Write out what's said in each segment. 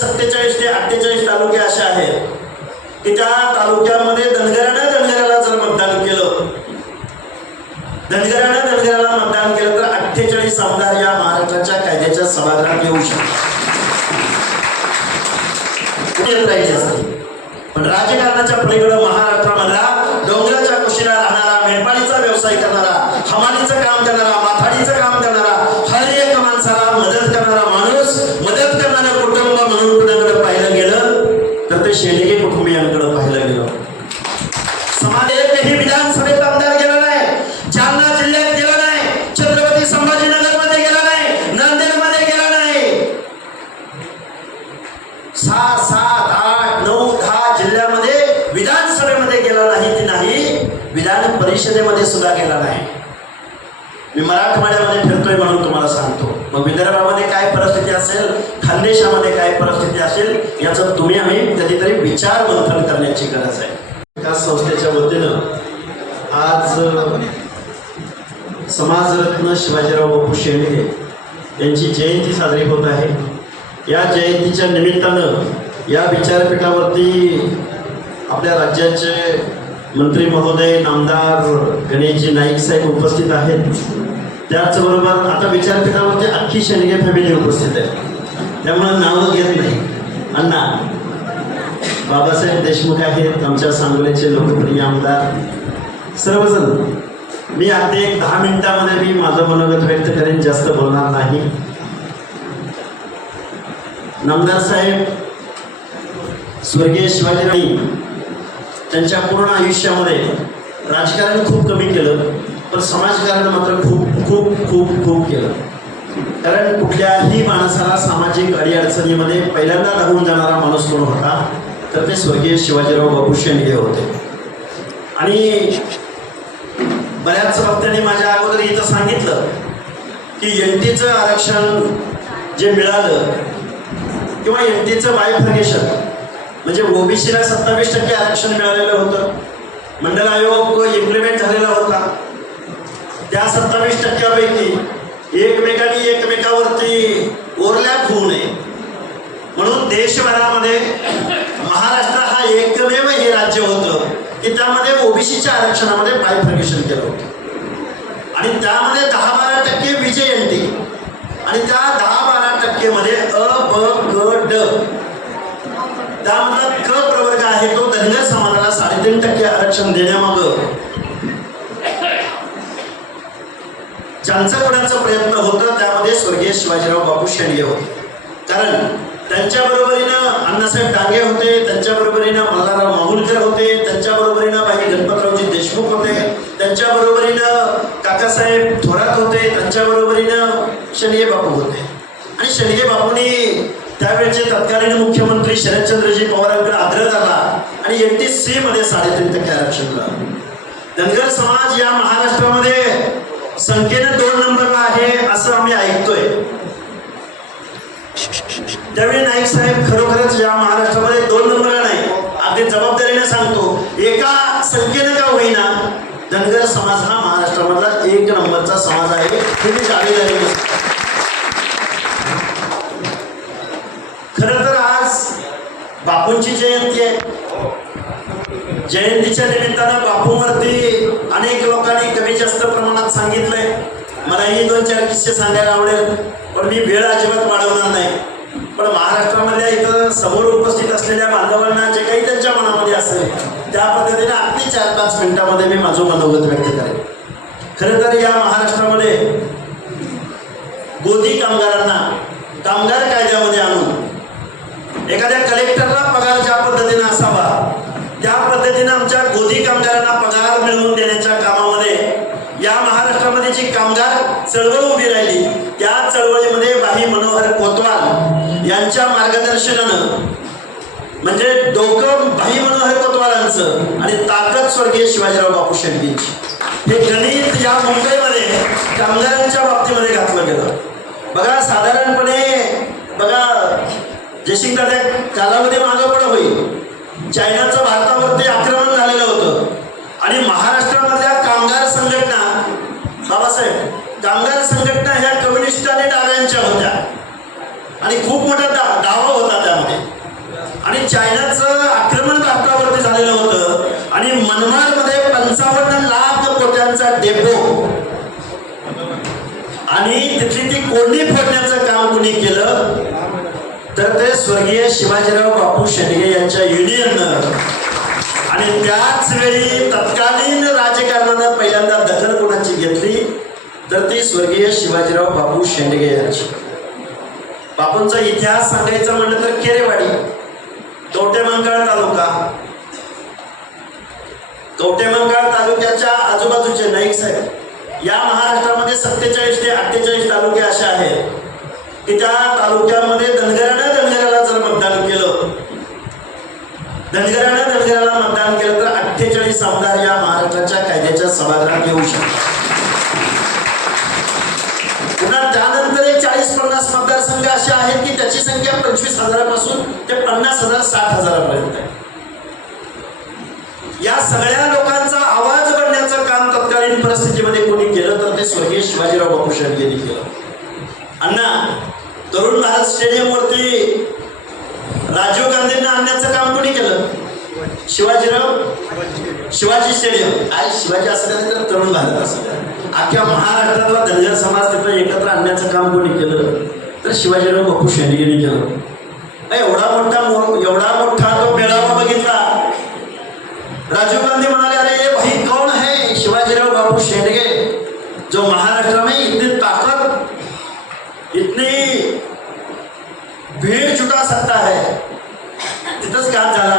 सत्तेचाळीस ते अठ्ठेचाळीस तालुके असे आहेत. की त्या तालुक्यामध्ये धनगरानं धनगराला जर मतदान केलं धनगरानं धनगराला मतदान केलं तर अठ्ठेचाळीस आमदार या महाराष्ट्राच्या कायद्याच्या सभागृहात येऊ शकतात. पण राजकारणाच्या पलीकडे महाराष्ट्रामधला डोंगराच्या कुशीला राहणारा मेंढपाळीचा व्यवसाय करणारा हमालीचं काम करणारा माथाडीचं विधान परिषदेमध्ये सुद्धा गेला नाही. मी मराठवाड्यामध्ये फिरतोय म्हणून तुम्हाला सांगतो. मग विदर्भामध्ये काय परिस्थिती असेल खानदेशामध्ये काय परिस्थिती असेल याचं तुम्ही आम्ही कधीतरी विचार मंथन करण्याची गरज आहे. विकास संस्थेच्या वतीनं आज समाजरत्न शिवाजीराव बापू शेंडगे यांची जयंती साजरी होत आहे. या जयंतीच्या निमित्तानं या विचारपीठावरती आपल्या राज्याचे मंत्री महोदय नामदार गणेशजी नाईक साहेब उपस्थित आहेत. त्याचबरोबर आता विचारपीठावरती अख्खी शेंडगे फॅमिली उपस्थित आहे त्यामुळे नावं घेत नाही. अण्णा बाबासाहेब देशमुख आहेत आमच्या सांगोलीचे लोकप्रिय आमदार. सर्वजण मी आता एक दहा मिनिटामध्ये मी माझं मनोगत व्यक्त करेन जास्त बोलणार नाही. नामदार साहेब स्वर्गीय शिवाजीराव त्यांच्या पूर्ण आयुष्यामध्ये राजकारण खूप कमी केलं पण समाजकारण मात्र खूप खूप खूप खूप केलं. कारण कुठल्याही माणसाला सामाजिक अडीअडचणीमध्ये पहिल्यांदा लागून जाणारा माणूस कोण होता? तर ते स्वर्गीय शिवाजीराव बापू शेंडगे होते. आणि बऱ्याच वक्त्यांनी माझ्या अगोदर इथं सांगितलं की एन टीचं आरक्षण जे मिळालं किंवा एन टीचं बायफर्गेशन म्हणजे ओबीसीला सत्तावीस टक्के आरक्षण मिळालेलं होतं. मंडल आयोग इम्प्लिमेंट झालेला होता. त्या सत्तावीस टक्क्यापैकी एकमेकांनी एकमेकावरती ओरलॅप होऊ नये. म्हणून देशभरामध्ये महाराष्ट्र हा एकमेव हे राज्य होतं की त्यामध्ये ओबीसीच्या आरक्षणामध्ये बायफर्गेशन केलं होतं. आणि त्यामध्ये दहा बारा टक्के विजय एन आणि त्या दहा बारा टक्केमध्ये अ ब ग ड त्यामधला क प्रवर्ग आहे तो धनगर समाजाला साडेतीन टक्के आरक्षण देण्यामागं. ज्यांचा कोणाचा प्रयत्न होता त्यामध्ये स्वर्गीय शिवाजीराव बापू शेंडगे होते. कारण त्यांच्या बरोबरीनं अण्णासाहेब डांगे होते त्यांच्या बरोबरीनं मल्हारराव माहुलकर होते त्यांच्या बरोबरीनं भाई गणपतरावजी देशमुख होते त्यांच्या बरोबरीनं काकासाहेब थोरात होते त्यांच्या बरोबरीनं शेंडगे बापू होते. आणि शेंडगे बापूंनी त्यावेळेचे तत्कालीन मुख्यमंत्री शरदचंद्रजी पवारांकडे आग्रह झाला आणि एन सी मध्ये साडेतीन टक्के आरक्षण मिळालं. धनगर समाज या महाराष्ट्रामध्ये संख्येने दोन नंबरला आहे असं आम्ही ऐकतोय. त्यावेळी नाईक साहेब खरोखरच या महाराष्ट्रामध्ये दोन नंबरला नाही. अगदी जबाबदारीने सांगतो एका संख्येने का होईना धनगर समाज हा महाराष्ट्रामधला एक नंबरचा समाज आहे हे मी खरं तर आज बापूंची जयंती आहे. जयंतीच्या निमित्तानं बापूंवरती अनेक लोकांनी कमी जास्त प्रमाणात सांगितलंय. मलाही दोन चार किस्से सांगायला आवडेल पण मी वेळ अजिबात वाढवणार नाही. पण महाराष्ट्रामध्ये इथं समोर उपस्थित असलेल्या बांधवांना जे काही त्यांच्या मनामध्ये असेल त्या पद्धतीने अगदी चार पाच मिनिटामध्ये मी माझं मनोगत व्यक्त करेन. खरं तर या महाराष्ट्रामध्ये गोदी कामगारांना कामगार कायद्यामध्ये आणून दर्शनानं. म्हणजे डोकं भाई मनोहर कोतवालांचं आणि ताकद स्वर्गीय शिवाजीराव बापू शेट्टींची हे गणित या मुंबईमध्ये कामगारांच्या बाबतीमध्ये घातलं गेलं. बघा साधारणपणे बघा जयसिंगदादा कालावधी मागं पण होईल. चायनाचं भारतावरती आक्रमण झालेलं होतं. आणि महाराष्ट्रामधल्या कामगार संघटना बाबासाहेब कामगार संघटना ह्या कम्युनिस्ट आणि डाव्यांच्या होत्या. आणि खूप मोठा दा दावा होता त्यामध्ये. आणि चायनाचं आक्रमण भारतावरती झालेलं होतं. आणि मनमाडमध्ये पंचावन्न लाख कोट्यांचा डेपो. आणि तिथली ती कोंडी फोडण्याचं काम कुणी केलं? तर ते स्वर्गीय शिवाजीराव बापू शेंडगे यांच्या युनियननं आणि त्याच वेळी तत्कालीन राजकारणानं पहिल्यांदा दखल कोणाची घेतली? तर ती स्वर्गीय शिवाजीराव बापू शेंडगे यांची. बापूंचा इतिहास सांगायचा म्हणलं तर केरेवाडी कवटेमंकाळ तालुका. कवटेमंकाळ तालुक्याच्या आजूबाजूचे नाईक साहेब या महाराष्ट्रामध्ये सत्तेचाळीस ते अठ्ठेचाळीस तालुके असे आहेत. की त्या तालुक्यामध्ये धनगरानं धनगराला जर मतदान केलं धनगरानं धनगराला मतदान केलं तर अठ्ठेचाळीस आमदार या महाराष्ट्राच्या कायद्याच्या सभागृहात येऊ शकतात. पन्नास मतदारसंघ असे आहेत की त्याची संख्या पंचवीस हजारापासून ते पन्नास हजार साठ हजारापर्यंत आहे. या सगळ्या लोकांचा आवाज बनण्याचं काम तत्कालीन परिस्थितीमध्ये कोणी केलं तर ते स्वर्गीय शिवाजीराव बापू यांनी केलं. अण्णा तरुण भारत स्टेडियमवरती राजीव गांधींना आणण्याचं काम कोणी केलं? शिवाजीराव? शिवाजी स्टेडियम. आज शिवाजी असं नाही तर तरुण भारत असं अख्ख्या महाराष्ट्रातला धनगर समाज तिथं एकत्र आणण्याचं काम कोणी केलं? तर शिवाजीराव बापू अय, एवढा मोठा एवढा मोठा तो मेळावा बघितला. राजीव गांधी म्हणाले अरे भाई कौन है शिवाजीराव बापू शेंडगे जो महाराष्ट्र में इतनी ताकत इतनी भीड़ जुटा सकता है तिथंच घात झाला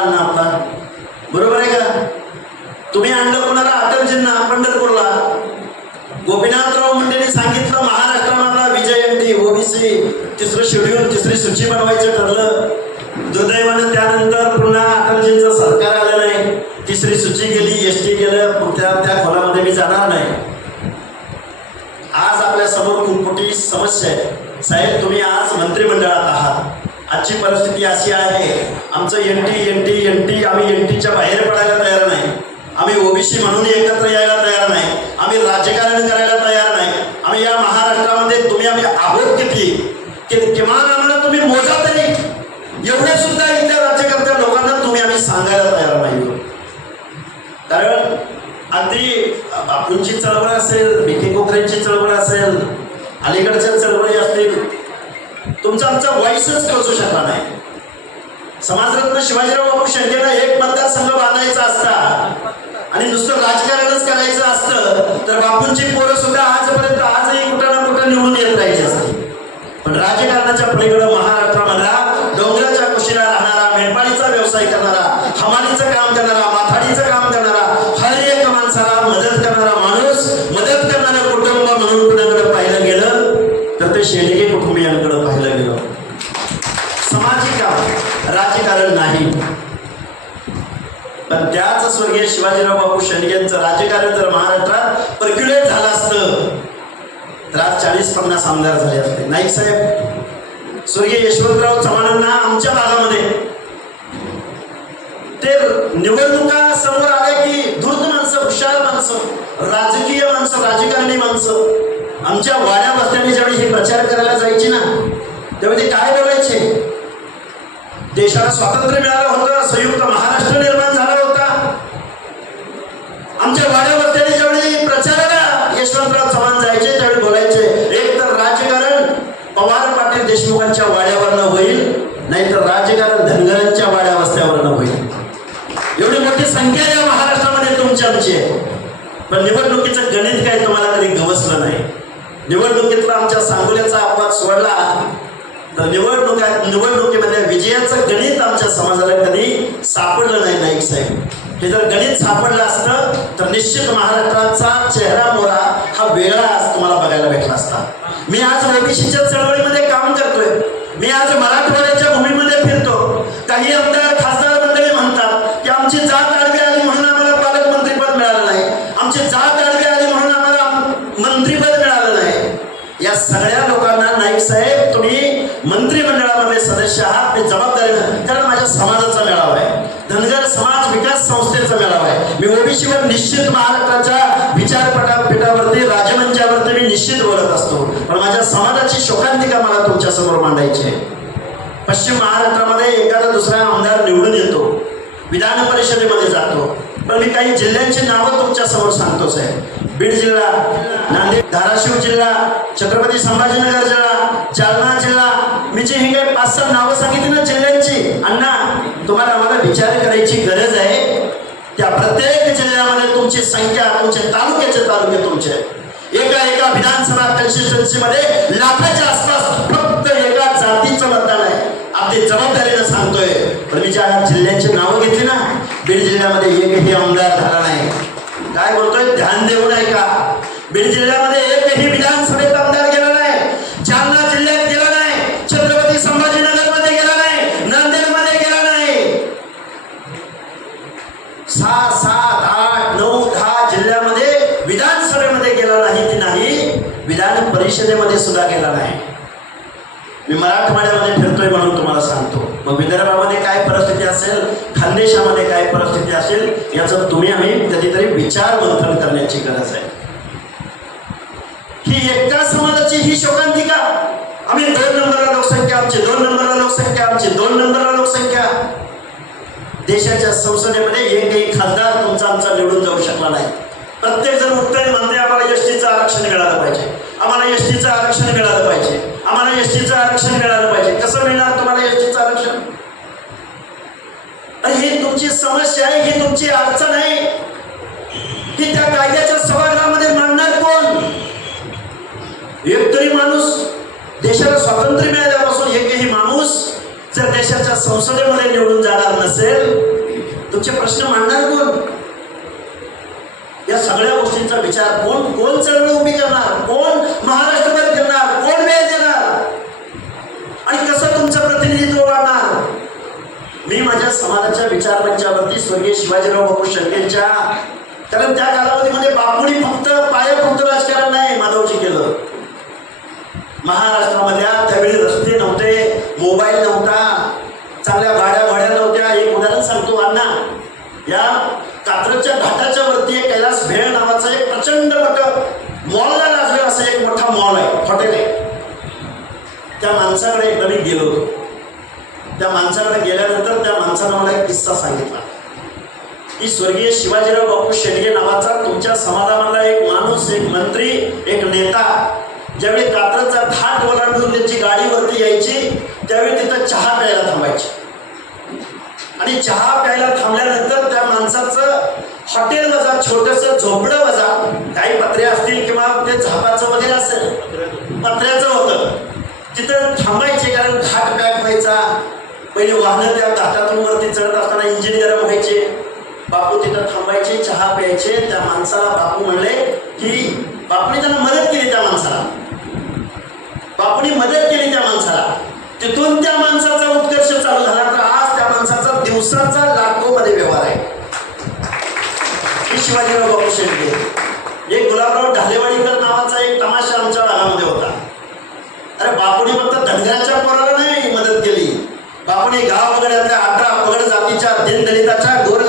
तिसरं शेड्यूल तिसरी सूची बनवायचं ठरलं. दुर्दैवानं त्यानंतर पुन्हा अटलजींचं सरकार आलं नाही. तिसरी सूची गेली एस टी गेलं त्या त्या खोलामध्ये मी जाणार नाही. आज आपल्यासमोर खूप मोठी समस्या आहे. साहेब तुम्ही आज मंत्रिमंडळात आहात. आजची परिस्थिती अशी आहे आमचं N T N T N T आम्ही एन टीच्या बाहेर पडायला तयार नाही. आम्ही ओबीसी म्हणून एकत्र यायला तयार नाही. आम्ही राजकारण करायला तयार नाही. आम्ही या महाराष्ट्रामध्ये तुम्ही आम्ही आहोत किती? की किमान आम्हाला तुम्ही मोजा तरी. एवढे सुद्धा इथल्या राज्यकर्त्या लोकांना तुम्ही आम्ही सांगायला तयार नाही कारण अगदी बापूंची चळवळ असेल बिके कोकरेंची चळवळ असेल अलीकडच्या चळवळी असतील तुमचा आमचा व्हॉइसच पोहोचू शकला नाही. समाजरत्न शिवाजीराव बापू शेंडेला एक मतदारसंघ बांधायचा असता आणि नुसतं राजकारणच करायचं असतं तर बापूंची पोरं सुद्धा आजपर्यंत आजही कुठं ना कुठं निवडून येत राहायची असतात. राजकारणाच्या पलीकडं महाराष्ट्रामधला डोंगराच्या कुशीला राहणारा मेंढपाळीचा व्यवसाय करणारा हमालीचं काम करणारा माथाडीचं काम करणारा हर एक माणसाला मदत करणारा माणूस मदत करणारं कुटुंब म्हणून कुणाकडे पाहिलं गेलं तर ते शेडगे कुटुंबियांकडे पाहिलं गेलं. सामाजिक काम राजकारण नाही. पण त्याच स्वर्गीय शिवाजीराव बापू शेंडगेंचं राजकारण जर महाराष्ट्रात तर आज चाळीस पन्नास आमदार झाले असते नाईक साहेब स्वर्गीय यशवंतराव चव्हाणांना आमच्या भागामध्ये ते निवडणुका समोर आल्या की धूर्त माणसं हुशार माणसं राजकीय माणसं राजकारणी माणसं आमच्या वाड्या वस्त्यांनी ज्यावेळी हे प्रचार करायला जायचे ना त्यावेळी ते काय बोलायचे? देशाला स्वातंत्र्य मिळालं होतं संयुक्त महाराष्ट्र निर्माण झाला होता. आमच्या वाड्या देशमुखांच्या वाड्यावरनं होईल नाहीतर राजकारण धनगरांच्या वाड्या वस्त्यावरनं होईल. एवढी मोठी संख्या या महाराष्ट्रामध्ये तुमच्या आमची आहे. पण निवडणुकीचं गणित काय तुम्हाला कधी गवसलं नाही. निवडणुकीतला आमच्या सांगोल्याचा अपवाद सोडला तर निवडणुका निवडणुकीमध्ये विजयाचं गणित आमच्या समाजाला कधी सापडलं नाही नाईक साहेब. हे जर गणित सापडलं असतं तर निश्चित महाराष्ट्राचा चेहरा मोरा हा वेगळा आज तुम्हाला बघायला भेटला असता. मी आज ओबीसीच्या चळवळीमध्ये काम करतोय. मी आज मराठवाड्याच्या भूमीमध्ये फिरतो. काही आमदार खासदार मंडळी म्हणतात की आमची जात आडवी आली म्हणून आम्हाला पालकमंत्रीपद मिळालं नाही. आमची जात आडवी आली म्हणून आम्हाला मंत्रीपद मिळालं नाही. या सगळ्या लोकांना नाईक साहेब तुम्ही मंत्रिमंडळामध्ये सदस्य आहात. मी जबाबदारी कारण माझ्या समाजात मेळावा आहे धनगर समाज विकास संस्थेचा मेळावा आहे. मी ओबीसीवर निश्चित महाराष्ट्राच्या विचारपटापीठावरती राजमंचावरती मी निश्चित बोलत असतो. पण माझ्या समाजाची शोकांतिका मला तुमच्यासमोर मांडायची आहे. पश्चिम महाराष्ट्रामध्ये एखादा दुसरा आमदार निवडून येतो. विधान परिषदेमध्ये जातो. पण मी काही जिल्ह्यांची नावं तुमच्यासमोर सांगतो साहेब. बीड जिल्हा नांदेड धाराशिव जिल्हा छत्रपती संभाजीनगर जिल्हा जालना जिल्हा. मी जे हे काही पाच सहा नावं सांगितली ना जिल्ह्यांची अण्णा तुम्हाला आम्हाला विचार करायची गरज आहे. त्या प्रत्येक जिल्ह्यामध्ये तुमची संख्या तुमचे तालुक्याचे तालुके तुमचे. एका एका विधानसभा कन्स्टिट्युन्सी मध्ये लाखाच्या आसपास फक्त एका जातीचं मतदान आहे. आपली जबाबदारीनं सांगतोय पण मी ज्या जिल्ह्याची नावं घेतली ना बीड जिल्ह्यामध्ये एकही आमदार झाला नाही. काय बोलतोय? ध्यान देऊ नये का बीड जिल्ह्यामध्ये परिषदेमध्ये सुद्धा गेला नाही. मी मराठवाड्यामध्ये फिरतोय म्हणून तुम्हाला सांगतो. मग विदर्भामध्ये काय परिस्थिती असेल खानदेशामध्ये काय परिस्थिती असेल याचं तुम्ही आम्ही कधीतरी विचार मंथन करण्याची गरज आहे. ही एका समाजाची ही शोकांतिका आम्ही दोन नंबरला लोकसंख्या आमची दोन नंबरला लोकसंख्या आमची दोन नंबरला लोकसंख्या. देशाच्या संसदेमध्ये एकही खासदार तुमचा आमचा निवडून जाऊ शकला नाही. प्रत्येक जण उत्तर म्हणते आम्हाला एसटीचं आरक्षण मिळालं पाहिजे. आम्हाला एसटीचं आरक्षण मिळालं पाहिजे. आम्हाला एसटीचं आरक्षण मिळालं पाहिजे. कसं मिळणार तुम्हाला एसटीचं आरक्षण? ही तुमची समस्या आहे ही तुमची अडचण आहे. ही त्या कायद्याच्या सभागृहामध्ये मांडणार कोण? एक तरी माणूस देशाला स्वातंत्र्य मिळाल्यापासून एकही माणूस जर देशाच्या संसदेमध्ये निवडून जाणार नसेल तुमचे प्रश्न मांडणार कोण? या सगळ्या गोष्टींचा विचार कोण कोण चळवळ उभी करणार? कोण महाराष्ट्रभर फिरणार? कोण वेळ देणार? आणि कसं तुमचं प्रतिनिधित्व वाढणार? मी माझ्या समाजाच्या विचारमंचावरती स्वर्गीय शिवाजीराव बापू शेळकेंच्या कारण त्या कालावधीमध्ये बापूंनी फक्त पायाभूत राजकारण नाही माधवजी केलं. महाराष्ट्रामधल्या त्यावेळी रस्ते नव्हते मोबाईल नव्हता चांगल्या गाड्या भाड्या नव्हत्या. एक उदाहरण सांगतो अण्णा. या कात्रजच्या घाटाच्या वरती एक कैलास भेळ नावाचा एक प्रचंड मोठं मॉलला लाजवे असं एक मोठा मॉल आहे हॉटेल आहे. त्या माणसाकडे एकदा मी गेलो होतो. त्या माणसाकडे गेल्यानंतर त्या माणसानं मला एक किस्सा सांगितला. की स्वर्गीय शिवाजीराव बापू शेडगे नावाचा तुमच्या समाजामधला एक माणूस एक मंत्री एक नेता ज्यावेळी कात्रचा घाट ओलांडून त्यांची गाडीवरती यायची त्यावेळी तिथं चहा प्यायला थांबायची. आणि चहा प्यायला थांबल्यानंतर त्या माणसाचं हॉटेल वजा छोटंसं झोपडं वजा काही पत्रे असतील किंवा ते झापाचं वगैरे असेल पत्र्याचं होतं. तिथं थांबायचे कारण घाट पॅक व्हायचा. पहिले वाहनं त्या घाटातून वरती चढत असताना इंजिन गरम व्हायचे. बापू तिथं थांबायचे चहा प्यायचे. त्या माणसाला बापू म्हणले की बापूने त्यांना मदत केली त्या माणसाला. बापूने मदत केली त्या माणसाला. तिथून त्या माणसाचा उत्कर्ष चालू झाला. तर आज दिवसाचा लाखो मध्ये व्यवहार आहे. ही शिवाजीराव बापू शेट्टी एक गुलाबराव ढालेवाडीकर नावाचा एक तमाशा आमच्या भागामध्ये होता. अरे बापूने फक्त धनगराच्या पोराला नाही मदत केली. बापूने गाव वगैरे अठरा पगड जातीच्या दिनदलिताच्या गोर